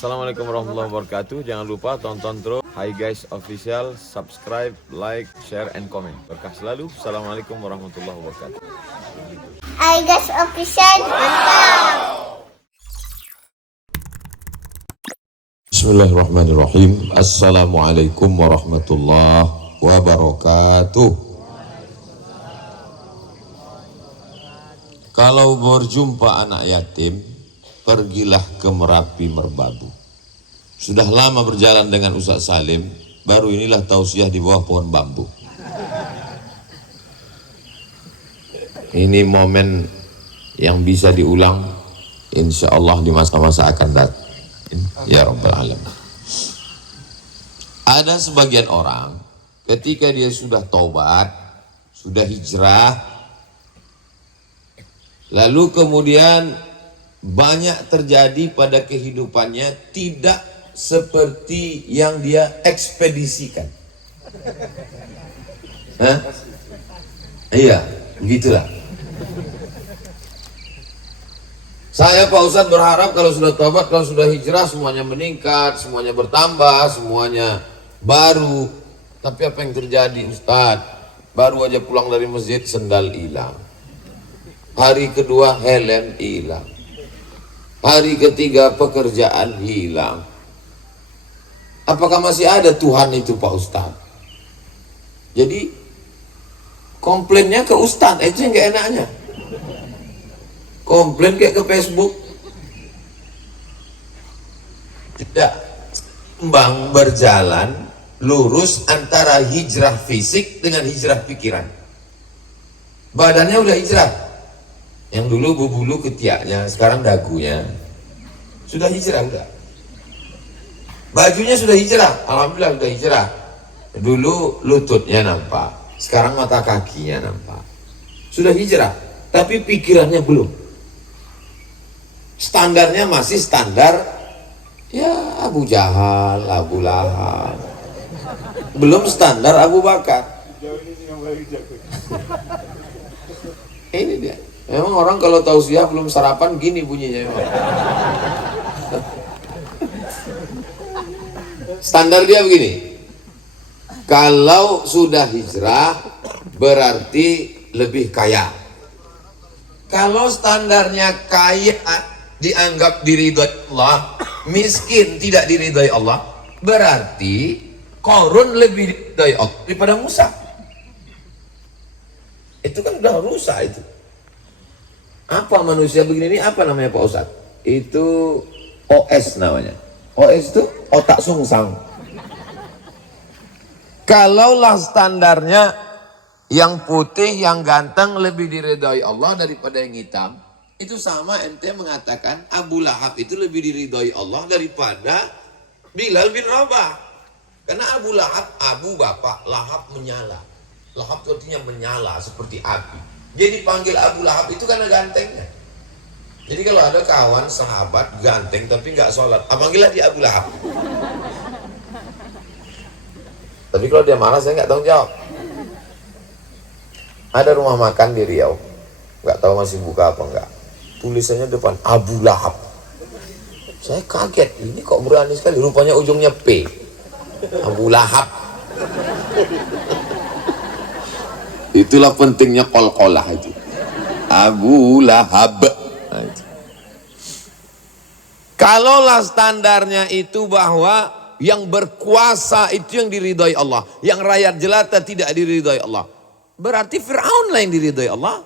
Assalamualaikum warahmatullahi wabarakatuh. Jangan lupa tonton terus Hi Guys Official, subscribe, like, share, and comment. Berkah selalu. Assalamualaikum warahmatullahi wabarakatuh. Hi Guys Official, mantap. Bismillahirrahmanirrahim. Assalamualaikum warahmatullahi wabarakatuh. Kalau berjumpa anak yatim, pergilah ke Merapi Merbabu. Sudah lama berjalan dengan Ustaz Salim, baru inilah tausiah di bawah pohon bambu. Ini momen yang bisa diulang, insya Allah di masa-masa akan datang. Ya Rabbal Alamin. Ada sebagian orang ketika dia sudah taubat, sudah hijrah, lalu kemudian banyak terjadi pada kehidupannya tidak seperti yang dia ekspedisikan. Hah? Iya, begitulah. Saya Pak Ustadz berharap kalau sudah taubat, kalau sudah hijrah semuanya meningkat, semuanya bertambah, semuanya baru. Tapi apa yang terjadi Ustadz? Baru aja pulang dari masjid sendal hilang. Hari kedua helm hilang. Hari ketiga pekerjaan hilang. Apakah masih ada Tuhan itu Pak Ustadz? Jadi komplainnya ke Ustadz, itu yang gak enaknya. Komplain kayak ke Facebook. Tidak seimbang berjalan lurus antara hijrah fisik dengan hijrah pikiran. Badannya udah hijrah. Yang dulu bulu ketiaknya, sekarang dagunya. Sudah hijrah, udah. Bajunya sudah hijrah, alhamdulillah sudah hijrah. Dulu lututnya nampak, sekarang mata kakinya nampak. Sudah hijrah, tapi pikirannya belum. Standarnya masih standar, ya Abu Jahal, Abu Lahab. Belum standar Abu Bakar. Ini dia. Memang orang kalau tausiah belum sarapan gini bunyinya. Standar dia begini. Kalau sudah hijrah berarti lebih kaya. Kalau standarnya kaya dianggap diridhoi Allah, miskin tidak diridhoi Allah, berarti Qarun lebih diridhoi Allah daripada Musa. Itu kan udah rusak itu. Apa manusia begini ini apa namanya Pak Ustadz? Itu OS namanya. OS itu otak sungsang. Kalaulah standarnya yang putih, yang ganteng lebih diridhoi Allah daripada yang hitam, itu sama ente mengatakan Abu Lahab itu lebih diridhoi Allah daripada Bilal bin Rabah. Karena Abu Lahab, Abu bapak, Lahab menyala. Lahab itu artinya menyala seperti api. Jadi panggil Abu Lahab itu karena gantengnya. Jadi kalau ada kawan, sahabat, ganteng tapi nggak sholat, panggillah dia Abu Lahab. Tapi kalau dia marah saya nggak tanggung jawab. Ada rumah makan di Riau, nggak tahu masih buka apa enggak. Tulisannya depan Abu Lahab. Saya kaget, ini kok berani sekali. Rupanya ujungnya P. Abu Lahab. Itulah pentingnya kol-kolah itu. Abu Lahab. Nah, itu. Kalaulah standarnya itu bahwa yang berkuasa itu yang diridhoi Allah, yang rakyat jelata tidak diridhoi Allah, berarti Fir'aun lah yang diridhoi Allah,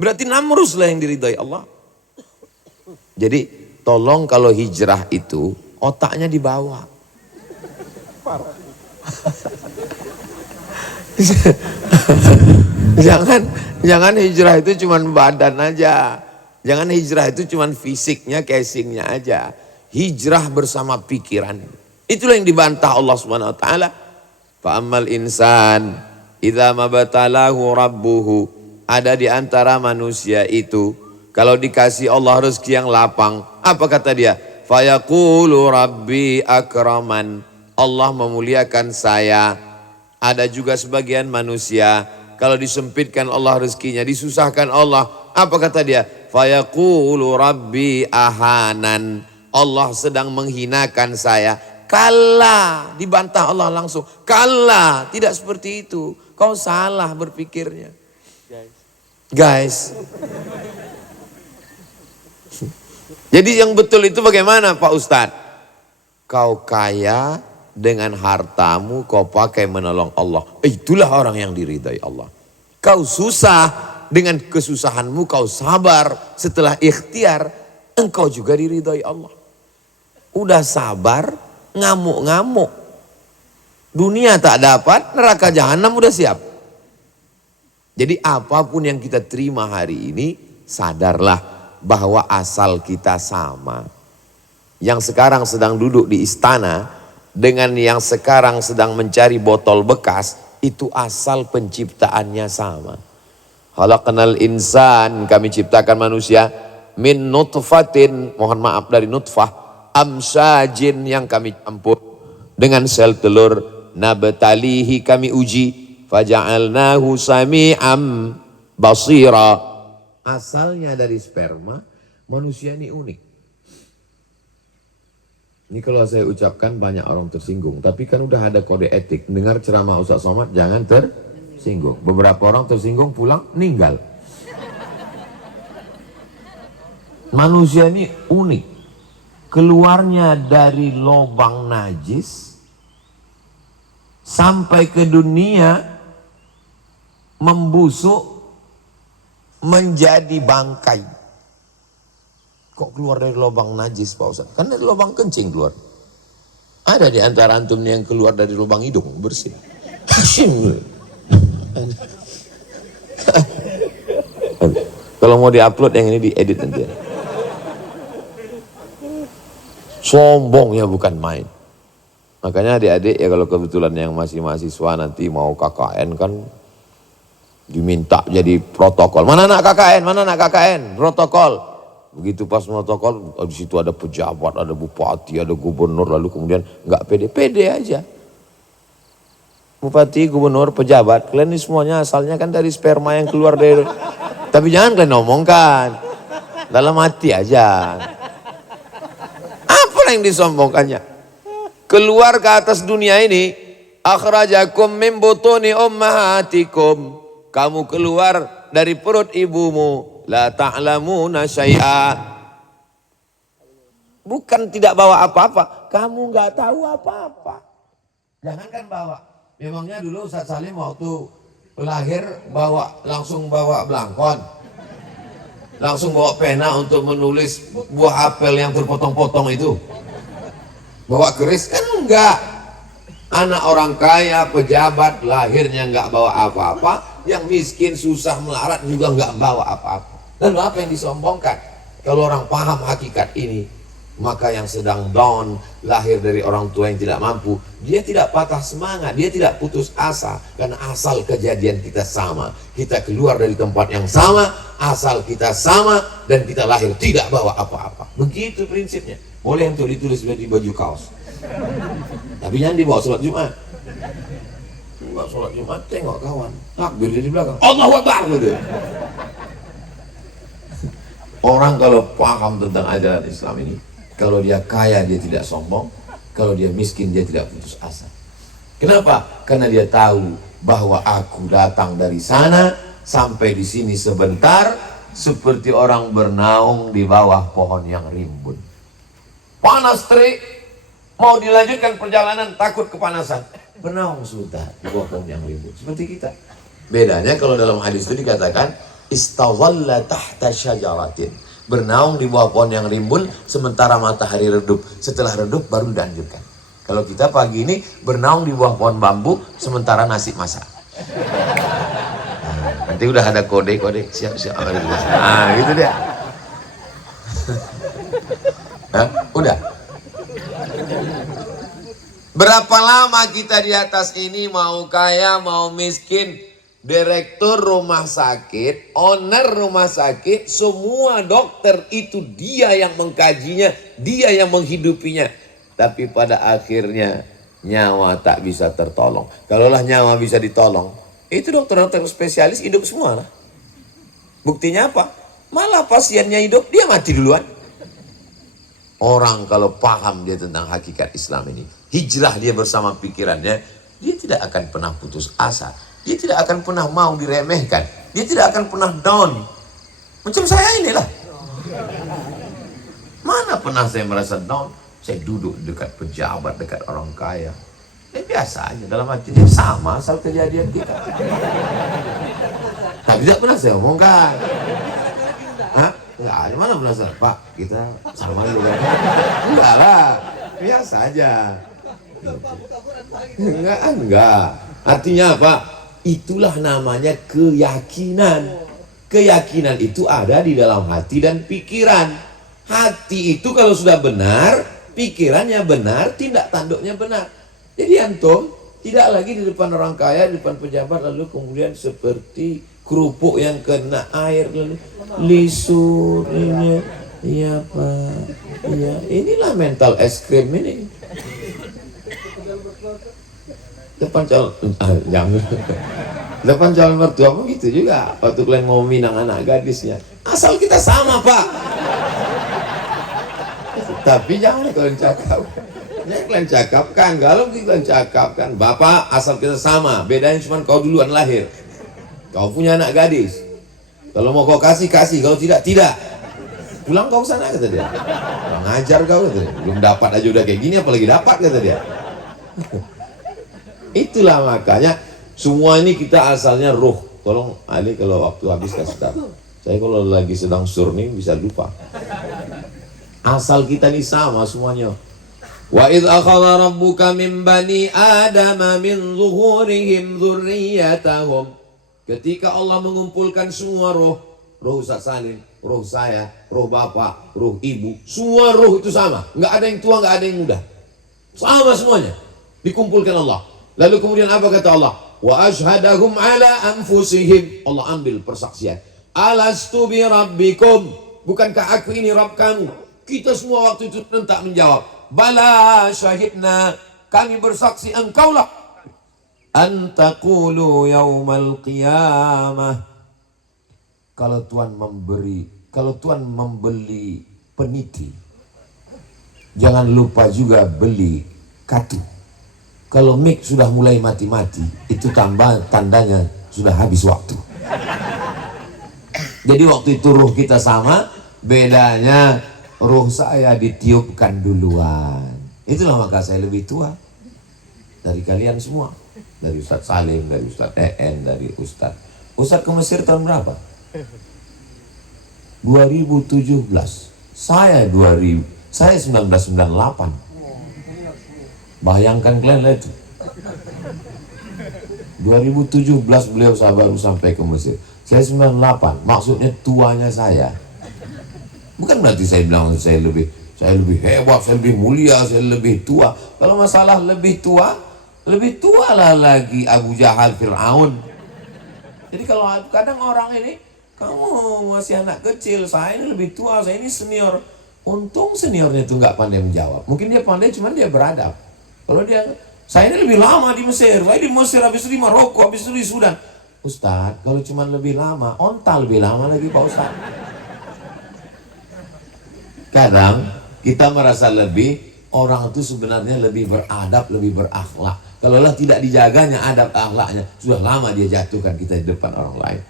berarti Namrus lah yang diridhoi Allah. Jadi tolong kalau hijrah itu otaknya dibawa. Jangan hijrah itu cuman badan aja. Jangan hijrah itu cuman fisiknya, casingnya aja. Hijrah bersama pikiran. Itulah yang dibantah Allah Subhanahu wa taala. Fa ammal insan idza mabtalahu rabbuhu. Ada di antara manusia itu kalau dikasih Allah rezeki yang lapang, apa kata dia? Fa yaqulu rabbi akraman. Allah memuliakan saya. Ada juga sebagian manusia kalau disempitkan Allah rezekinya, disusahkan Allah, apa kata dia? Fa yaqulu rabbi ahanan. Allah sedang menghinakan saya. Kalla, dibantah Allah langsung. Kalla, tidak seperti itu. Kau salah berpikirnya. Guys. Jadi yang betul itu bagaimana Pak Ustadz? Kau kaya dengan hartamu kau pakai menolong Allah. Itulah orang yang diridai Allah. Kau susah dengan kesusahanmu kau sabar setelah ikhtiar. Engkau juga diridai Allah. Udah sabar ngamuk-ngamuk. Dunia tak dapat, neraka jahanam udah siap. Jadi apapun yang kita terima hari ini, sadarlah bahwa asal kita sama. Yang sekarang sedang duduk di istana dengan yang sekarang sedang mencari botol bekas, itu asal penciptaannya sama. Khalaqnal insan, kami ciptakan manusia min nutfatin, mohon maaf dari nutfah, amsyajin yang kami campur dengan sel telur, nabtalihi kami uji, faja'alnahu sami'am basira. Asalnya dari sperma, manusia ini unik. Ini kalau saya ucapkan banyak orang tersinggung, tapi kan udah ada kode etik. Dengar ceramah Ustaz Somad jangan tersinggung. Beberapa orang tersinggung pulang meninggal. Manusia ini unik. Keluarnya dari lubang najis sampai ke dunia membusuk menjadi bangkai. Kok keluar dari lubang najis Pak Ustaz? Kan dari lubang kencing keluar. Ada di antara antum yang keluar dari lubang hidung bersih. Kalau mau diupload yang ini diedit nanti. Sombongnya bukan main. Makanya adik-adik ya kalau kebetulan yang masih mahasiswa nanti mau KKN kan diminta jadi protokol. Mana anak KKN? Mana anak KKN? Protokol. Begitu pas protokol, di situ ada pejabat, ada bupati, ada gubernur, lalu kemudian nggak pede aja. Bupati, gubernur, pejabat, kalian ini semuanya asalnya kan dari sperma yang keluar dari. Tapi jangan kalian omongkan, dalam hati aja. Apa yang disombongkannya? Keluar ke atas dunia ini, akhrajakum min butuni ummahatikum. Kamu keluar dari perut ibumu, la ta'lamuna syai'a. Bukan tidak bawa apa-apa, kamu nggak tahu apa-apa. Jangankan bawa. Memangnya dulu Ustaz Salim waktu lahir langsung bawa belangkon. Langsung bawa pena untuk menulis buah apel yang terpotong-potong itu. Bawa keris kan enggak. Anak orang kaya, pejabat, lahirnya nggak bawa apa-apa. Yang miskin, susah melarat juga nggak bawa apa-apa. Lalu apa yang disombongkan? Kalau orang paham hakikat ini, maka yang sedang down, lahir dari orang tua yang tidak mampu, dia tidak patah semangat, dia tidak putus asa. Karena asal kejadian kita sama. Kita keluar dari tempat yang sama, asal kita sama, dan kita lahir tidak bawa apa-apa. Begitu prinsipnya. Boleh untuk ditulis di baju kaos. Tapi jangan dibawa sholat Jumat. Bawa sholat Jumat, tengok kawan. Takbir di belakang. Allahu Akbar gitu. Orang kalau paham tentang ajaran Islam ini, kalau dia kaya dia tidak sombong, kalau dia miskin dia tidak putus asa. Kenapa? Karena dia tahu bahwa aku datang dari sana sampai di sini sebentar, seperti orang bernaung di bawah pohon yang rimbun. Panas terik, mau dilanjutkan perjalanan takut kepanasan. Bernaung sebentar di bawah pohon yang rimbun. Seperti kita. Bedanya kalau dalam hadis itu dikatakan istawalla tahta syajaratin. Bernaung di bawah pohon yang rimbun sementara matahari redup. Setelah redup baru dilanjutkan. Kalau kita pagi ini bernaung di bawah pohon bambu sementara nasi masak. Nah, nanti udah ada kode siap-siap. Nah, gitu dia. Hah? Udah. Berapa lama kita di atas ini, mau kaya mau miskin, direktur rumah sakit, owner rumah sakit, semua dokter itu dia yang mengkajinya, dia yang menghidupinya. Tapi pada akhirnya nyawa tak bisa tertolong. Kalaulah nyawa bisa ditolong, itu dokter-dokter spesialis hidup semua lah. Buktinya apa? Malah pasiennya hidup, dia mati duluan. Orang kalau paham dia tentang hakikat Islam ini, hijrah dia bersama pikirannya, dia tidak akan pernah putus asa. Dia tidak akan pernah mau diremehkan. Dia tidak akan pernah down. Macam saya inilah. Mana pernah saya merasa down? Saya duduk dekat pejabat, dekat orang kaya. Biasa aja dalam hati dia sama asal kejadian kita. Tapi tidak pernah saya omongkan. Hah? Enggak ada, mana pernah saya, Pak, kita sama juga. Enggak lah, biasa aja. Enggak. Artinya apa? Itulah namanya keyakinan. Keyakinan itu ada di dalam hati dan pikiran. Hati itu kalau sudah benar, pikirannya benar, tindak tanduknya benar. Jadi antum tidak lagi di depan orang kaya, di depan pejabat, lalu kemudian seperti kerupuk yang kena air, lalu lisur ini. Iya Pak, iya. Inilah mental es krim ini. Depan calon mertua pun gitu juga. Waktu kalian mau minang anak gadisnya, asal kita sama Pak. Tapi jangan kalian cakap. Jangan kalian cakapkan. Kalau kalian cakapkan, Bapak asal kita sama. Bedanya cuma kau duluan lahir. Kau punya anak gadis. Kalau mau kau kasih. Kalau tidak. Pulang kau sana, kata dia. Ngajar kau, kata dia. Belum dapat aja udah kayak gini, apalagi dapat, kata dia. Itulah makanya semua ini kita asalnya ruh. Tolong Ali kalau waktu habis kasih tahu. Saya kalau lagi sedang surning bisa lupa. Asal kita ini sama semuanya. Wa idh akhadha rabbuka min bani adama min zuhurihim dzurriyyatahum. Ketika Allah mengumpulkan semua roh Ustaz Salim, roh saya, roh bapak, roh ibu, semua roh itu sama. Enggak ada yang tua, enggak ada yang muda. Sama semuanya. Dikumpulkan Allah. Lalu kemudian apa kata Allah? Wa ashhadahum ala anfusihim. Allah ambil persaksian. Alastu bi rabbikum. Bukankah aku ini Rabb kamu? Kita semua waktu itu tak menjawab. Bala syahidna. Kami bersaksi engkaulah. Antaqulu yaumal qiyamah. Kalau Tuhan membeli peniti, jangan lupa juga beli katu. Kalau mic sudah mulai mati-mati, itu tandanya sudah habis waktu. Jadi waktu itu ruh kita sama, bedanya ruh saya ditiupkan duluan. Itulah maka saya lebih tua dari kalian semua. Dari Ustaz Salim, dari Ustaz EN, dari Ustaz ke Mesir tahun berapa? 2017. Saya 1998. Bayangkan kalian itu. 2017 beliau baru sampai ke Mesir. Saya 98. Maksudnya tuanya saya. Bukan berarti saya bilang saya lebih hebat, saya lebih mulia, saya lebih tua. Kalau masalah lebih tua lah lagi Abu Jahal, Fir'aun. Jadi kalau kadang orang ini, kamu masih anak kecil, saya ini lebih tua, saya ini senior. Untung seniornya itu nggak pandai menjawab. Mungkin dia pandai, cuman dia beradab. Kalau saya ini lebih lama di Mesir, saya di Mesir habis itu di Maroko, habis itu di Sudan. Ustadz, kalau cuman lebih lama, onta lebih lama lagi Pak Ustadz. Kadang kita merasa lebih, orang itu sebenarnya lebih beradab, lebih berakhlak. Kalaulah tidak dijaganya adab akhlaknya, sudah lama dia jatuhkan kita di depan orang lain.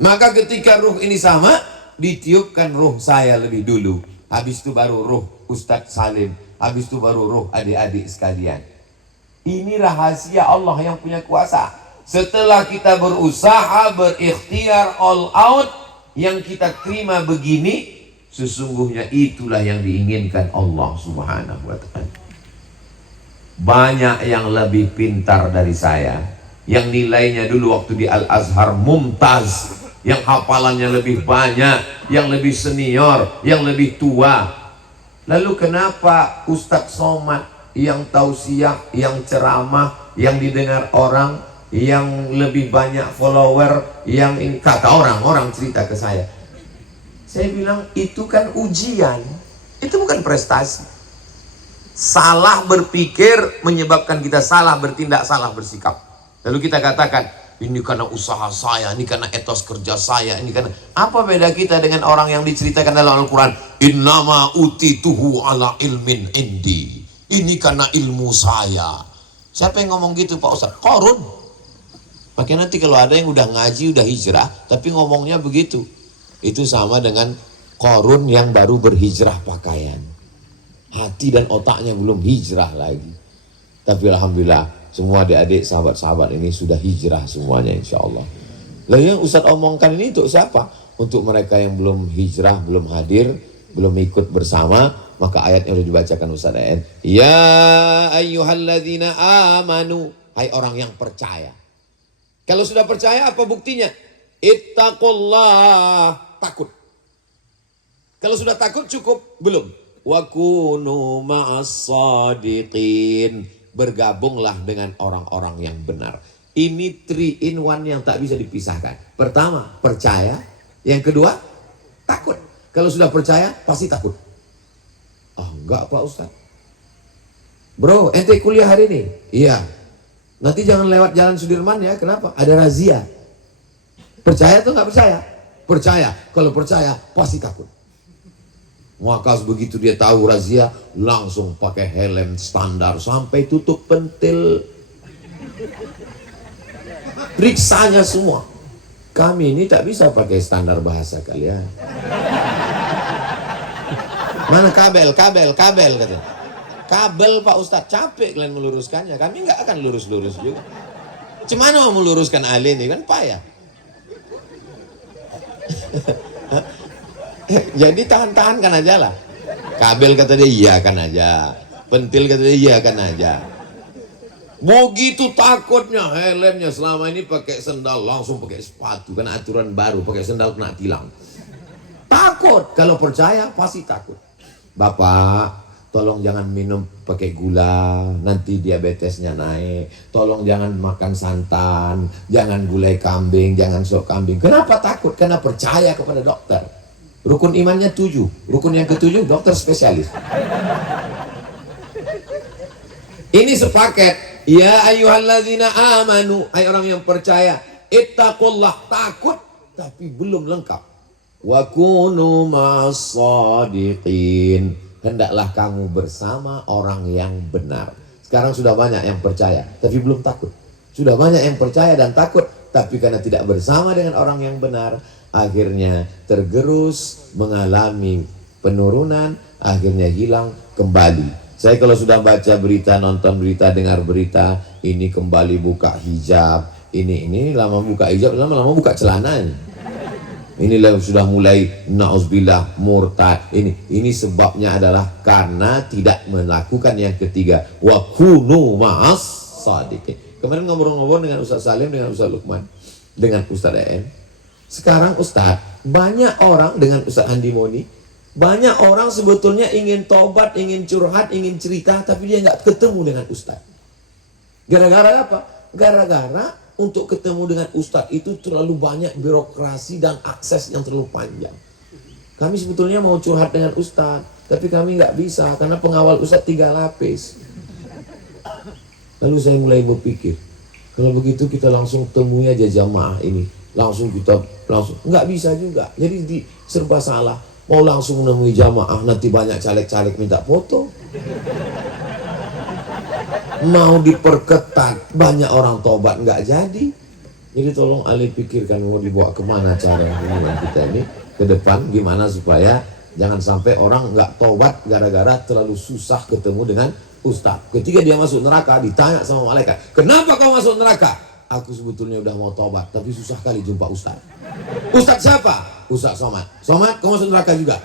Maka ketika ruh ini sama, ditiupkan ruh saya lebih dulu. Habis itu baru ruh Ustadz Salim. Habis itu baru ruh adik-adik sekalian. Ini rahasia Allah yang punya kuasa. Setelah kita berusaha, berikhtiar all out, yang kita terima begini, sesungguhnya itulah yang diinginkan Allah Subhanahu wa ta'ala. Banyak yang lebih pintar dari saya, yang nilainya dulu waktu di Al-Azhar mumtaz, yang hafalannya lebih banyak, yang lebih senior, yang lebih tua. Lalu kenapa Ustadz Somad yang tausiah, yang ceramah, yang didengar orang, yang lebih banyak follower, yang ini, kata orang cerita ke saya bilang itu kan ujian, itu bukan prestasi. Salah berpikir menyebabkan kita salah bertindak, salah bersikap. Lalu kita katakan Ini karena usaha saya, ini karena etos kerja saya, ini karena... Apa beda kita dengan orang yang diceritakan dalam Al-Quran? Innama utituhu ala ilmin indi. Ini karena ilmu saya. Siapa yang ngomong gitu Pak Ustaz? Qarun. Makanya nanti kalau ada yang udah ngaji, udah hijrah, tapi ngomongnya begitu. Itu sama dengan Qarun yang baru berhijrah pakaian. Hati dan otaknya belum hijrah lagi. Tapi alhamdulillah, semua adik-adik, sahabat-sahabat ini sudah hijrah semuanya insya Allah. Lah yang Ustaz omongkan ini untuk siapa? Untuk mereka yang belum hijrah, belum hadir, belum ikut bersama. Maka ayatnya sudah dibacakan Ustaz ayat. Ya ayyuhalladzina amanu. Hai orang yang percaya. Kalau sudah percaya apa buktinya? Ittaqullah. Takut. Kalau sudah takut cukup? Belum. Wa kunu ma'as shadiqin. Bergabunglah dengan orang-orang yang benar. Ini 3 in 1 yang tak bisa dipisahkan. Pertama, percaya. Yang kedua, takut. Kalau sudah percaya, pasti takut. Enggak Pak Ustaz. Bro, ente kuliah hari ini? Iya. Nanti jangan lewat jalan Sudirman ya. Kenapa? Ada razia. Percaya atau nggak percaya? Percaya. Kalau percaya, pasti takut. Maka begitu dia tahu razia, langsung pakai helm standar sampai tutup pentil. Periksanya semua. Kami ini tak bisa pakai standar bahasa kalian. Mana kabel kata. Kabel Pak Ustadz, capek kalian meluruskannya. Kami nggak akan lurus-lurus juga. Cemana mau meluruskan alin ini kan payah. Jadi tahan-tahankan aja lah. Kabel kata dia iya kan aja. Pentil kata dia iya kan aja. Begitu takutnya helmnya selama ini pakai sendal langsung pakai sepatu. Karena aturan baru pakai sendal kena tilang. Takut. Kalau percaya pasti takut. Bapak, tolong jangan minum pakai gula. Nanti diabetesnya naik. Tolong jangan makan santan. Jangan gulai kambing. Jangan sop kambing. Kenapa takut? Karena percaya kepada dokter. Rukun imannya 7. Rukun yang ke-7 dokter spesialis. Ini sepaket. Ya ayyuhalladzina amanu. Hai orang yang percaya. Ittaqullah. Takut tapi belum lengkap. Wa kunu ma'as-shadiqin. Hendaklah kamu bersama orang yang benar. Sekarang sudah banyak yang percaya tapi belum takut. Sudah banyak yang percaya dan takut tapi karena tidak bersama dengan orang yang benar, akhirnya tergerus, mengalami penurunan, akhirnya hilang kembali. Saya kalau sudah baca berita, nonton berita, dengar berita, ini kembali buka hijab, ini lama buka hijab, lama-lama buka celananya. Inilah sudah mulai na'udzubillah murtad. Ini sebabnya adalah karena tidak melakukan yang ketiga. Wa kunu ma'as shadiqin. Kemarin ngobrol-ngobrol dengan Ustaz Salim, dengan Ustaz Lukman, dengan Ustaz EM. Sekarang Ustaz, banyak orang dengan Ustaz Andi Moni, banyak orang sebetulnya ingin tobat, ingin curhat, ingin cerita, tapi dia nggak ketemu dengan Ustaz. Gara-gara apa? Gara-gara untuk ketemu dengan Ustaz itu terlalu banyak birokrasi dan akses yang terlalu panjang. Kami sebetulnya mau curhat dengan Ustaz, tapi kami nggak bisa karena pengawal Ustaz 3 lapis. Lalu saya mulai berpikir, kalau begitu kita langsung temui aja jamaah ini. Langsung nggak bisa juga. Jadi serba salah. Mau langsung menemui jamaah, nanti banyak caleg-caleg minta foto. Mau diperketat, banyak orang tobat nggak jadi. Jadi tolong Ali pikirkan mau dibawa kemana cara kita ini ke depan, gimana supaya jangan sampai orang nggak tobat gara-gara terlalu susah ketemu dengan Ustaz. Ketika dia masuk neraka ditanya sama malaikat, kenapa kau masuk neraka? Aku sebetulnya udah mau tobat, tapi susah kali jumpa Ustaz. Ustaz siapa? Ustaz Somad. Somad, kau masuk neraka juga?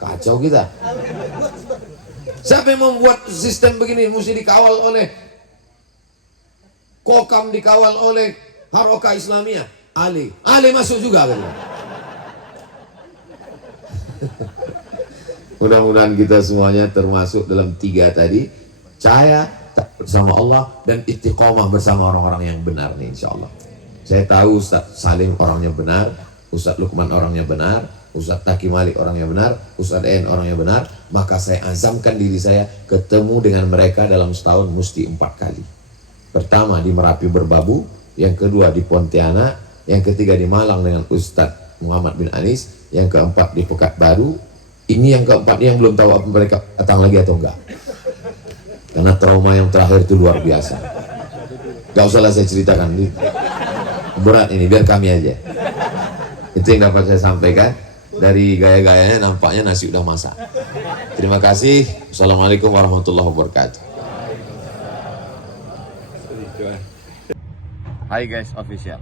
Kacau kita. Siapa yang membuat sistem begini? Mesti dikawal oleh Kokam, dikawal oleh Haroka Islamiyah. Ali masuk juga kan? Mudah-mudahan kita semuanya termasuk dalam 3 tadi. Percaya bersama Allah dan istiqomah bersama orang-orang yang benar nih insya Allah. Saya tahu Ustaz Salim orangnya benar, Ustaz Lukman orangnya benar, Ustaz Taki Malik orangnya benar, Ustaz En orangnya benar. Maka saya azamkan diri saya ketemu dengan mereka dalam setahun mesti 4 kali. Pertama di Merapi Berbabu, yang kedua di Pontianak, yang ketiga di Malang dengan Ustadz Muhammad bin Anis, yang keempat di Pekanbaru. Ini yang keempat yang belum tahu apa mereka datang lagi atau enggak. Karena trauma yang terakhir itu luar biasa. Gak usahlah saya ceritakan, berat ini, biar kami aja. Itu yang dapat saya sampaikan. Dari gaya-gayanya nampaknya nasi udah masak. Terima kasih. Assalamualaikum warahmatullahi wabarakatuh. Hi guys official.